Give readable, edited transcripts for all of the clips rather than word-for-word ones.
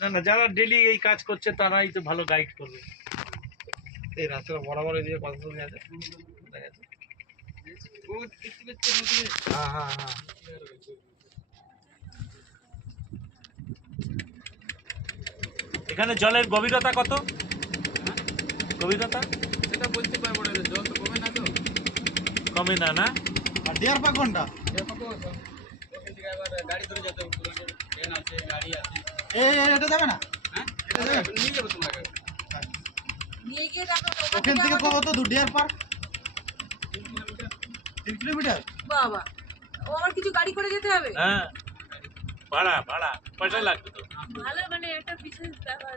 না না, যারা ডেলি এই কাজ করছে তারাই তো ভালো গাইড করবে। এই রাস্তাটা বরাবর এদিকে কত জমি আছে দেখা যাচ্ছে। হ্যাঁ হ্যাঁ হ্যাঁ। এখানে জলের গভীরতা কত? গভীরতা সেটা বলতে পারবো না, জল তো কমে না তো। কমে না না? আর ডিয়ার পার্ক কোনটা? এবার গাড়ি ধরে যেতে হবে, ট্রেন আছে, গাড়ি আছে। এটা যাবে না? হ্যাঁ, এটা যাবে? নিয়ে যাবো তোমাকে। নিয়ে গিয়ে দেখো তো ওখান থেকে কত দূর ডিয়ার পার্ক? 3 কিলোমিটার। 3 কিলোমিটার? বাবা, ও আমার কিছু গাড়ি করে যেতে হবে। হ্যাঁ, ভাড়া ভাড়া পয়সা লাগবে তো। ভালো, মানে একটা বিশেষ ব্যাপার।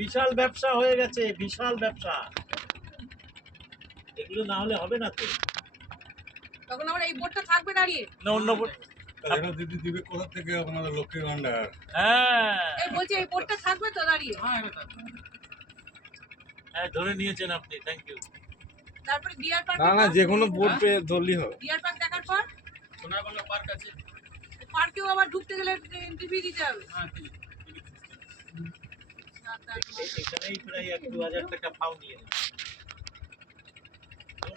বিশাল ব্যবসা হয়ে গেছে, বিশাল ব্যবসা। এগুলো না হলে হবে না তো। তখন আমার এই বোর্ডটা থাকবে দাঁড়িয়ে। না অন্য বোর্ড। এটা দিদি দিবে কোথা থেকে আপনাদের লক্ষ্মীর ভান্ডার? হ্যাঁ এই বলছি এই বোর্ডটা থাকবে তো দাঁড়িয়ে। হ্যাঁ, এটা থাকবে। হ্যাঁ, ধরে নিয়েছেন আপনি, থ্যাংক ইউ। তারপরে ডিয়ার পার্ক। না না, যে কোনো বোর্ড পেয়ে ধরলেই হবে। ডিয়ার পার্ক দেখার পর সোনারবাংলা পার্ক আছে। পার্কেও আবার ঢুকতে গেলে এন্ট্রি ফি দিতে হবে। হ্যাঁ, ঠিক আছে। এখানেই প্রায় 1-2 হাজার টাকা পাও নিয়ে নেয়।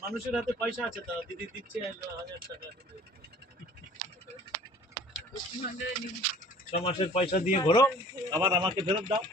মানুষের হাতে পয়সা আছে, তারা দিদি দিচ্ছে 1,000 টাকা। 6 মাসের পয়সা দিয়ে ঘোরো, আবার আমাকে ফেরত দাও।